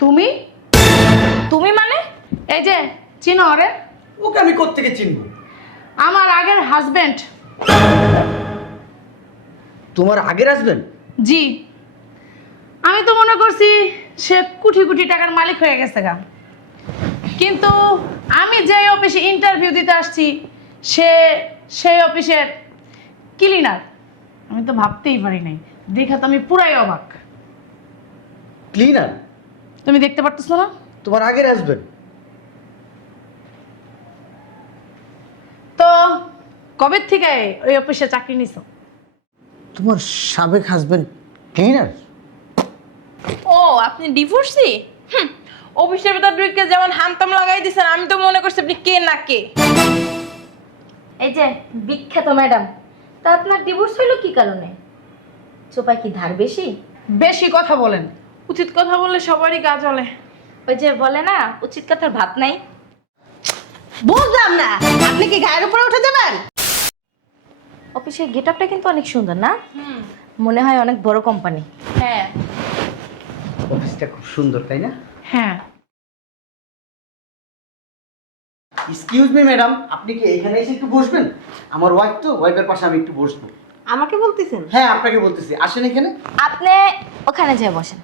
তুমি তুমি মানে এই যে চিনো আরে ওকে আমি কোত্থেকে চিনব? আমার আগের হাজবেন্ড। তোমার আগের হাজবেন্ড? জি, আমি তো মনে করছি সে কোটি কোটি টাকার মালিক হয়ে গেছে গা, কিন্তু আমি যে অফিসে ইন্টারভিউ দিতে আসছি সে সেই অফিসের ক্লিনার। আমি তো ভাবতেই পারি নাই, দেখা তো আমি পুরাই অবাক। ক্লিনার? তুমি দেখতে পারতেছো না? তোমার আগের হাজবেন্ড? তো কবে থেকে ওই অফিসে চাকরি নিছো? তোমার সাবেক হাজবেন্ড ক্লিনার? ও আপনি ডিভোর্সি? অফিসের ভেতর ঢুকে যেমন হামতাম লাগাই দিছেন, আমি তো মনে করছি আপনি কে না কে। এই যে বিখ্যাত ম্যাডাম, তা আপনার ডিভোর্স হইলো কি কারণে? চোপায় কি ধার বেশি? বেশি কথা বলেন। উচিত কথা বললে সবারই গা জ্বলে। ওই যে বলে না, উচিত কথার ভাত নাই। বুঝলাম না, আপনি কি গায়ের উপরে উঠে যাবেন? অফিসের গেটআপটা কিন্তু অনেক সুন্দর না? মনে হয় অনেক বড় কোম্পানি। হ্যাঁ, অফিসটা খুব সুন্দর, তাই না? হ্যাঁ, এক্সকিউজ মি ম্যাডাম, আপনি কি এখানে এসে একটু বসবেন? আমার ওয়াইফ তো, ওয়াইফের পাশে আমি একটু বসবো। আমাকে বলতেছেন? হ্যাঁ, আপনাকে বলতেছি, আসেন এখানে। আপনি ওখানে যেয়ে বসেন।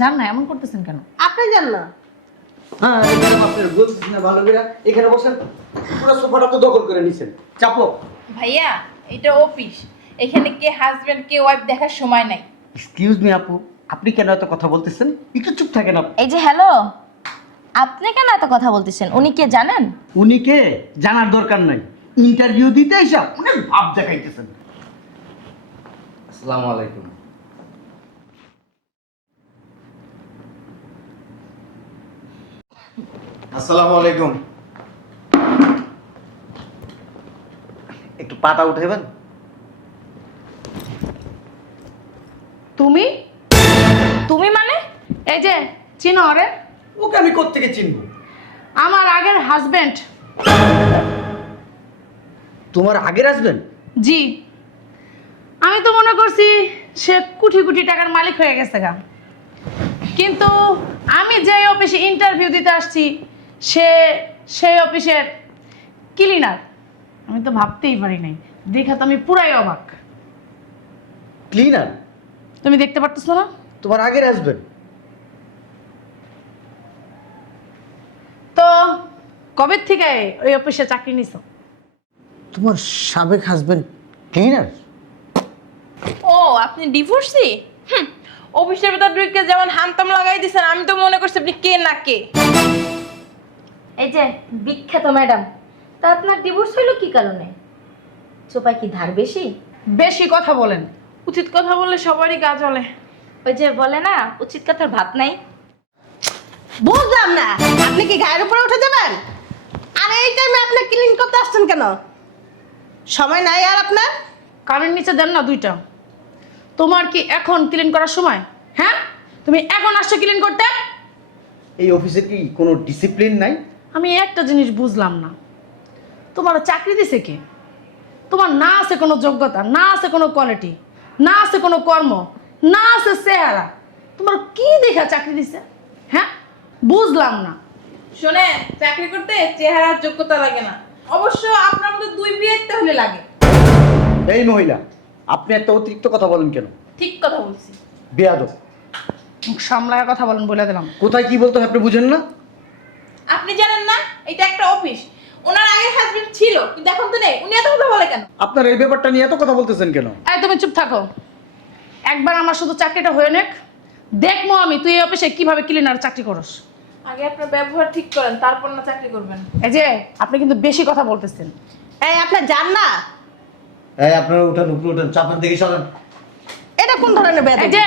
জান না এমন করতেছেন কেন? আপনি জান না? হ্যাঁ ম্যাডাম, আপনার বলতেছি না ভালো করে, এখানে বসেন। পুরো সোফাটা তো দখল করে নিছেন, চাপো। ভাইয়া এটা অফিস, এখানে কে হাজবেন্ড কে ওয়াইফ দেখার সময় নাই। এক্সকিউজ মি আপু, আপনি কেন এত কথা বলতেছেন? একটু চুপ থাকেন আপনি। এই যে হ্যালো, আপনি কেন এত কথা বলতেছেন? উনি কে জানেন? উনি কে জানার দরকার নাই, ইন্টারভিউ দিতে এসে অনেক ভাব দেখাইতেছেন। আসসালামু আলাইকুম। আসসালামু আলাইকুম। একটু পাটা উঠাইবেন? তুমি তুমি মানে এই যে চিনো আরে ওকে আমি কোত্থেকে চিনব? আমার আগের হাজবেন্ড। তোমার আগের হাজবেন্ড? জি, আমি তো মনে করছি সে কোটি কোটি টাকার মালিক হয়ে গেছে গা, কিন্তু আমি যে অফিসে ইন্টারভিউ দিতে আসছি সে সেই অফিসের ক্লিনার। আমি তো ভাবতেই পারি নাই, দেখা তো আমি পুরাই অবাক। ক্লিনার? তুমি দেখতে পারতেছো না? তোমার আগের হাজবেন্ড? তো কবে থেকে ওই অফিসে চাকরি নিছো? তোমার সাবেক হাজবেন্ড ক্লিনার? ও আপনি ডিভোর্সি? অফিসের ভেতর ঢুকে যেমন হামতাম লাগাই দিছেন, আমি তো মনে করছি আপনি কে না কে। এই যে বিখ্যাত ম্যাডাম, তা আপনার ডিভোর্স হইলো কি কারণে? চোপায় কি ধার বেশি? বেশি কথা বলেন। উচিত কথা বললে সবারই গা জ্বলে। ওই যে বলে না, উচিত কথার ভাত নাই। বুঝলাম না, আপনি কি গায়ের উপরে উঠে যাবেন? আর এই টাইমে আপনি ক্লিন করতে আসছেন কেন? সময় নাই আর আপনার? কারেন্ট নিচে দেন না দুইটা। তোমার কি এখন ক্লিন করার সময়? হ্যাঁ, তুমি এখন আসছো ক্লিন করতে? এই অফিসের কি কোনো ডিসিপ্লিন নাই? আমি একটা জিনিস বুঝলাম না, তোমার চাকরি দিছে কে? তোমার না আছে কোনো যোগ্যতা, না আছে কোনো কোয়ালিটি, না আছে কোনো কর্ম, না আছে চেহারা, তোমার কি দেখা চাকরি দিছে? হ্যাঁ, বুঝলাম না। শোনে, চাকরি করতে চেহারার যোগ্যতা লাগে না, অবশ্য আপনার মতো দুই বিয়েতে হলে লাগে। এই মহিলা, আপনি একটা অতিরিক্ত কথা বলেন কেন? ঠিক কথা বলছি। বেয়াদব। মুখ সামলায় কথা বলেন বলে দিলাম। কোথায় কি বলতে হয় আপনি বুঝেন না? আপনি জানেন না এটা একটা অফিস? ওনার আগের হাজবেন্ড ছিল কিন্তু এখন তো নেই, উনি এত কথা বলে কেন? আপনার এই ব্যাপারটা নিয়ে এত কথা বলতেছেন কেন? এই তুমি চুপ থাকো। একবার আমার শুধু চাকরিটা হয়ে নেক, দেখবো আমি তুই এই অফিসে কিভাবে ক্লিনার চাকরি করস। আগে আপনার ব্যবহার ঠিক করেন, তারপর না চাকরি করবেন। এই যে আপনি কিন্তু বেশি কথা বলতেছেন। এই আপনার জান না? এই আপনারা উঠেন, উপরে উঠেন, চাপেন দিকে সরেন। এটা কোন ধরনের এই বেয়াদবি? যে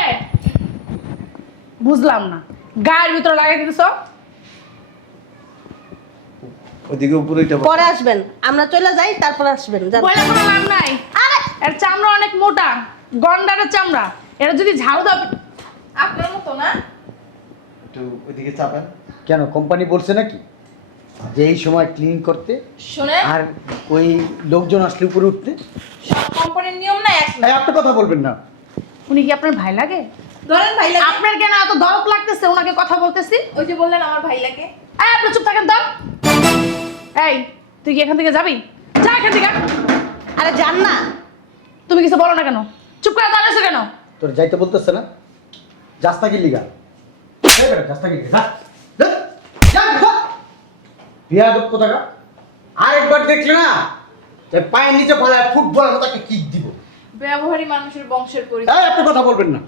বুঝলাম না, গায়ের ভিতরে লাগাই দিতেছ। ওইদিকে উপরে উঠে পরে আসবেন, আমরা চলে যাই তারপর আসবেন। যান। বলে কোনো লাভ নাই। আরে এর চামড়া অনেক মোটা, গন্ডারের চামড়া। এটা যদি ঝাড়ু দাও। আপনার মতো না। একটু ওইদিকে চাপেন। কেন কোম্পানি বলছে নাকি যে এই সময় ক্লিন করতে, শোনেন, আর ওই লোকজন আসলে উপরে উঠতে? সব কোম্পানির নিয়ম না এক না। এই আপনি কথা বলবেন না। উনি কি আপনার ভাই লাগে? ধরেন ভাই লাগে। আপনার কেন এত দরদ লাগতেছে ওনাকে কথা বলতেছি? ওই যে বললেন আমার ভাই লাগে। এই আপনি চুপ থাকেন তো। এই তুই কি এখান থেকে যাবি? যা এখান থেকে। আরে যান না। তুমি কিছু বলো না কেন? চুপ করে দাঁড়াইছো কেন? তোর যাইতে বলতেছে না? যাস্তা কি লিগা? এই বেটা যাস্তা কি লিগা? যা, যা, যা। বিয়াদব কোথাকার। আরেকবার দেখলে না যে পায়ের নিচে ফেলায় ফুটবলের মতো একটা কিক দিব। ব্যবহারী মানুষের বংশের পরিচয়। এই আপনি কথা বলবেন না।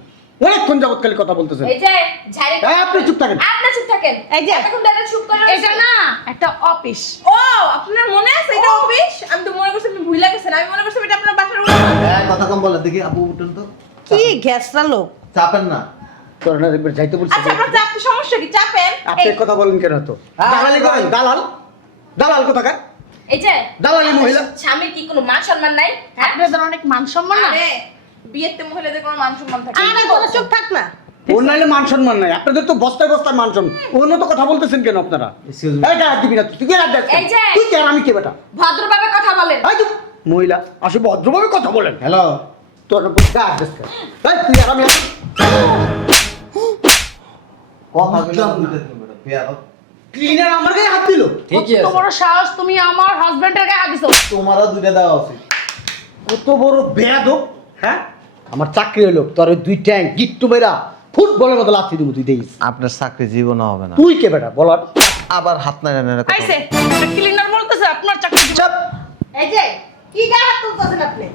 অনেকক্ষণ যাবত খালি কথা বলতেছেন। এই যে ঝাড়ে এই আপনি চুপ থাকেন। আপনি চুপ থাকেন। এই যে এতক্ষণ ধরে চুপ করে এটা না একটা অফিস। ও আপনার মনে আছে এটা অফিস? আমি তো মনে করছি আপনি ভুল লাগেছেন। আমি মনে করছি এটা আপনার বাসার উঠান। হ্যাঁ কথা কম বলে দেখি আপু উঠুন তো। কি গ্যাসটা লোক। চাপেন না। তোর না একবার যাইতে বলছিস। আচ্ছা আপনার চাপতে সমস্যা কি? চাপেন। আপনি কথা বলেন কেন তো? দালালি করেন, দালাল। দালাল কোথাকার? এই যে দালালি মহিলা। স্বামীর কি কোনো মান সম্মান নাই? হ্যাঁ? আপনাদের অনেক মান সম্মান না। আরে বিয়েতে মহিলাদের কোনো মান সম্মান থাকে না। আরে তোরা চুপ থাক না। ওর নাইলে মান সম্মান নাই। আপনাদের তো বস্তায় বস্তায় মান সম্মান। অন্য তো কথা বলতেছেন কেন আপনারা? Excuse me. এই যা দিবি না তুই। তুই আর দেখ। এই যে। তুই কে আর আমি কে বেটা? ভদ্রভাবে কথা বলেন। এই চুপ। মহিলা আসলে ভদ্রভাবে কথা বলেন। হ্যালো। তোর বুঝতে আদেশ কর। এই তুই আর আমি কথা বলে বুঝতে তুমি বেটা বিয়াদব। ক্লিনার আমার গায়ে হাত দিল। কত বড় সাহস তুমি আমার হাজবেন্ডের গায়ে হাত দিছো? তোমারও দুইটা দেওয়া উচিত। কত বড় বেয়াদব, হ্যাঁ? আমার চাকরি হলো তোর ওই দুই ট্যাঙ্ক গিট্টু মেরা ফুটবলের মতো লাথি দিব তুই দেখিস। আপনার চাকরি জীবনও হবে না। তুই কে বেটা বলার? আবার হাত নাড়া নাড়া কথা আইছে বলে। ক্লিনার বলতেছে আপনার চাকরি দিব। চাপ। এই যে কি গায়ে হাত তুলতেছেন আপনি?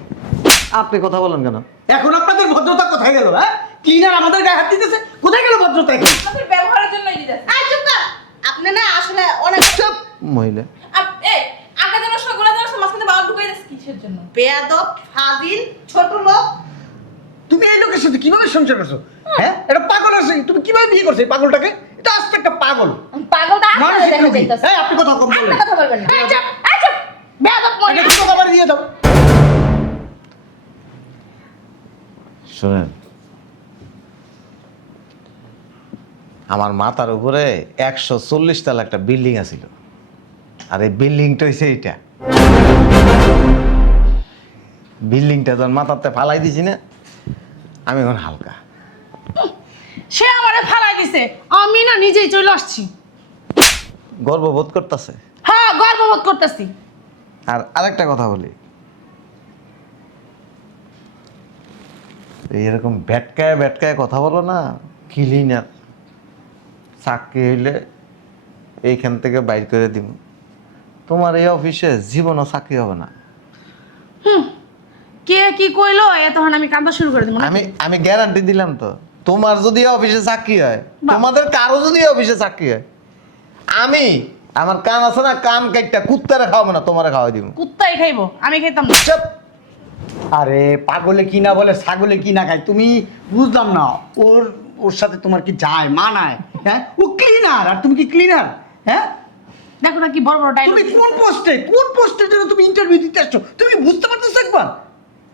আপনি কথা বলেন কেন? এখন আপনাদের ভদ্রতা কোথায় গেল? হ্যাঁ, ক্লিনার আমাদের গায়ে হাত দিতেছে, কোথায় গেল ভদ্রতা এখন? আপনাদের ব্যবহারের জন্যই দিতেছে। আয় চুপ কর। আপনি না আসলে অনেক চুপ। মহিলা এই আগে যেন গোলা যেন মাঝখানে বাবা ঢুকাই দিচ্ছে কিসের জন্য? বেয়াদব, ফাজিল, ছোট লোক। তুমি এই লোকের সাথে কিভাবে সংসার করছো? হ্যাঁ, এটা পাগল আছে। তুমি কিভাবে বিয়ে করছো এই পাগলটাকে? এটা আসলে একটা পাগল। পাগলটা মানসিক আসলে দেখা রোগী। যাইতাছে। এই আপনি কথা কম আপনি বলেন। কথা বলবেন না। এই চুপ, এই চুপ। বেয়াদব মহিলা। এটা কি কথা দিয়ে দাও। শুনেন, আমার মাথার উপরে 140 তলা একটা বিল্ডিং আছিল, আর এই বিল্ডিংটা হইছে এইটা। বিল্ডিংটা যখন মাথাতে ফালাই দিছি না, আমি এখন হালকা। সে আমারে ফালাই দিছে, আমি না নিজেই চলে আসছি। গর্ববোধ করতেছে। হ্যাঁ গর্ববোধ করতেছি। আর আরেকটা কথা বলি, এরকম ভেটকায় ভেটকায় কথা বলো না, ক্লিনার চাকরি হইলে এইখান থেকে বাইর করে দিব। তোমার এই অফিসে জীবনও চাকরি হবে না। কে কি কইলো তখন আমি কাঁদা শুরু করে দিব। আমি গ্যারান্টি দিলাম তো, তোমার যদি অফিসে চাকরি হয়, তোমাদের কারো যদি অফিসে চাকরি হয়, আমি আমার কান আছে না, কান কাইটটা কুত্তারে খাওয়াবো না, তোমারে খাওয়াই দিব। কুত্তাই খাইবো, আমি খাইতাম না। চুপ। আরে পাগলে কি না বলে, ছাগলে কি না খায়, তুমি বুঝলাম না। ওর সাথে তোমার কি যায় মানায়? হ্যাঁ, ও ক্লিনার আর তুমি কি ক্লিনার? হ্যাঁ, দেখো না কি বড় বড় ডায়লগ। তুমি কোন পোস্টের জন্য তুমি ইন্টারভিউ দিতে আসছো? তুমি বুঝতে পারতেছো একবার?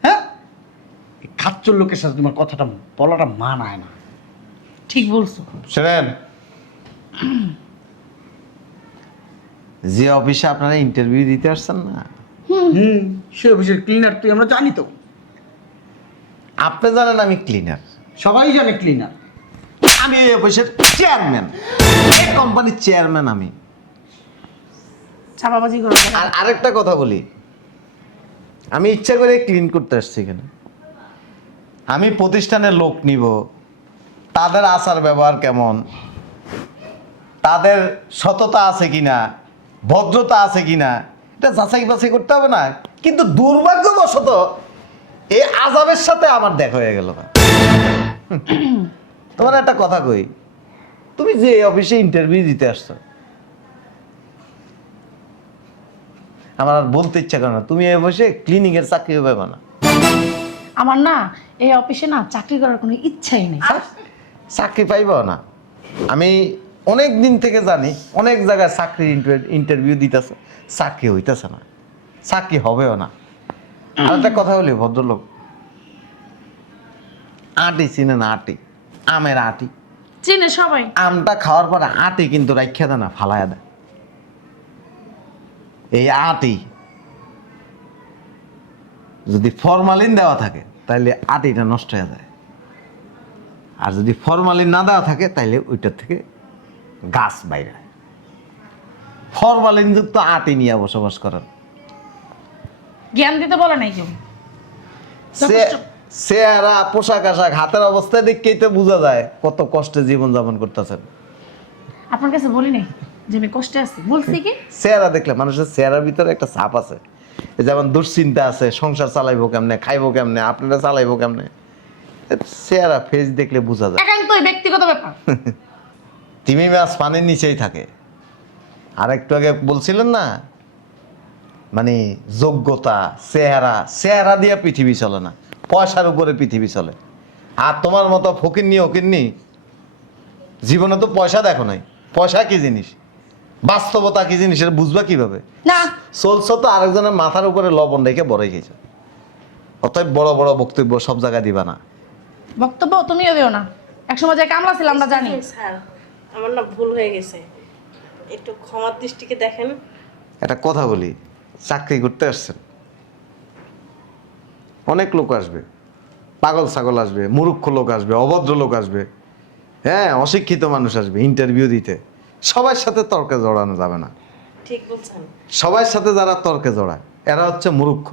হ্যাঁ, এই খাচ্চর লোকের সাথে তোমার কথাটা বলাটা মানায় না। ঠিক বলছো। শোনেন, যে অফিসে আপনারা ইন্টারভিউ দিতে আসছেন না, সে অফিসের ক্লিনার তুই, আমরা জানি তো। আপনি জানেন আমি ক্লিনার, সবাই জানে ক্লিনার। আমি এই অফিসের চেয়ারম্যান, এই কোম্পানির চেয়ারম্যান আমি। ছাপাবাজি করো। আর আরেকটা কথা বলি, আমি ইচ্ছা করে ক্লিন করতে আসছি এখানে। আমি প্রতিষ্ঠানের লোক নিব, তাদের আচার ব্যবহার কেমন, তাদের সততা আছে কিনা, ভদ্রতা আছে কিনা, এটা যাচাই বাছাই করতে হবে না। কিন্তু দুর্ভাগ্যবশত এই আজাবের সাথে আমার দেখা হয়ে গেল। তোমার একটা কথা কই, তুমি যে অফিসে ইন্টারভিউ দিতে আসছো, আমার আর বলতে ইচ্ছা করে না, তুমি এই অফিসে ক্লিনিং এর চাকরি পাবে না। আমার না এই অফিসে না চাকরি করার কোনো ইচ্ছাই নেই। চাকরি পাইব না। আমি অনেক দিন থেকে জানি, অনেক জায়গায় চাকরি ইন্টারভিউ দিতেছে, চাকরি হইতেছে না, চাকরি হবেও না। আর একটা কথা বলি, ভদ্রলোক, আটি চিনে না? আটি, আমের আটি, চিনে সবাই। আমটা খাওয়ার পরে আটি কিন্তু রাখিয়া দেয় না, ফালাইয়া দেয়। এই আটি যদি ফরমালিন দেওয়া থাকে, তাহলে আটিটা নষ্ট হয়ে যায়। আর যদি ফরমালিন না দেওয়া থাকে তাইলে ওইটার থেকে গাছ বাইরে হয়। ফরমালিনযুক্ত আটি নিয়ে বসবাস করেন। জ্ঞান দিতে বলে নাই কেউ। চেহারা, পোশাক আশাক, হাতের অবস্থা দেখেই তো বোঝা যায় কত কষ্টে জীবনযাপন করতেছেন। আপনার কাছে বলি নাই যে আমি কষ্টে আছি, বলছি কি? চেহারা দেখলে মানুষের চেহারার ভিতরে একটা ছাপ আছে, এই যেমন দুশ্চিন্তা আছে, সংসার চালাইবো কেমনে, খাইবো কেমনে, আপনারা চালাইবো কেমনে, চেহারা ফেস দেখলে বোঝা যায়। একান্তই ব্যক্তিগত ব্যাপার। তিমি মাছ পানির নিচেই থাকে। আর একটু আগে বলছিলেন না, মানে যোগ্যতা, চেহারা দিয়ে পৃথিবী চলে না, পয়সার উপরে পৃথিবী চলে। আর তোমার মতো ফকিন্নি জীবনে তো পয়সা দেখো নাই। পয়সা কি জিনিস, বাস্তবতা কি জিনিস, এটা বুঝবা কিভাবে? না, চলছো তো আরেকজনের মাথার উপরে লবণ রেখে বড়াই খেয়েছো। অতএব বড় বড় বক্তব্য সব জায়গায় দিবা না। বক্তব্য তুমিও দিও না। একসময় যে কামলা ছিল আমরা জানি। স্যার আমার না ভুল হয়ে গেছে, একটু ক্ষমার দৃষ্টিকে দেখেন। একটা কথা বলি, চাকরি করতে আসছেন, অনেক লোক আসবে, পাগল ছাগল আসবে, মূর্খ লোক আসবে, অভদ্র লোক আসবে, হ্যাঁ অশিক্ষিত মানুষ আসবে ইন্টারভিউ দিতে। সবার সাথে তর্কে জড়ানো যাবে না। ঠিক বলছেন। সবার সাথে যারা তর্কে জড়ায় এরা হচ্ছে মূর্খ।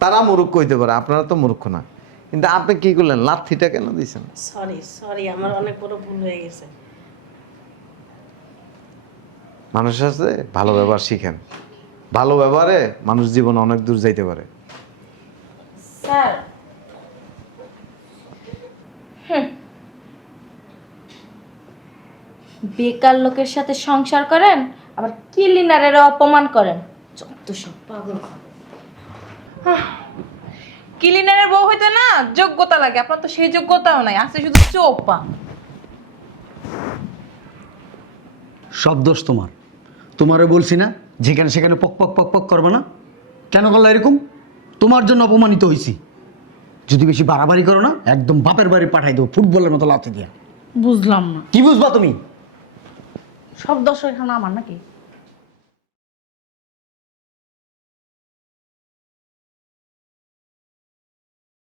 তারা মূর্খ হইতে পারে, আপনারা তো মূর্খ না। কিন্তু আপনি কি করলেন, লাথিটা কেন দিয়েছেন? সরি আমার অনেক বড় ভুল হয়ে গেছে। মানুষের সাথে ভালো ব্যবহার শিখেন। ভালো ব্যবহারে মানুষ জীবনে অনেক দূর যাইতে পারে। স্যার বেকার লোকের সাথে সংসার করেন, আবার ক্লিনারের অপমান করেন, যত সব পাগল। ক্লিনারের বউ হইতে না যোগ্যতা লাগে, আপনার তো সেই যোগ্যতাও নাই, আছে শুধু চোপা। সব দোষ তোমার। তোমারও বলছি না যেখানে সেখানে পক পক পক পক করবে না। কেন করলো এরকম? তোমার জন্য অপমানিত হয়েছি। যদি বেশি বাড়াবাড়ি করো না একদম বাপের বাড়ি পাঠাই দেবো ফুটবলের মতো লাথি দিয়া। বুঝলাম না, কি বুঝবা তুমি? সব দর্শক এখানে আমার নাকি?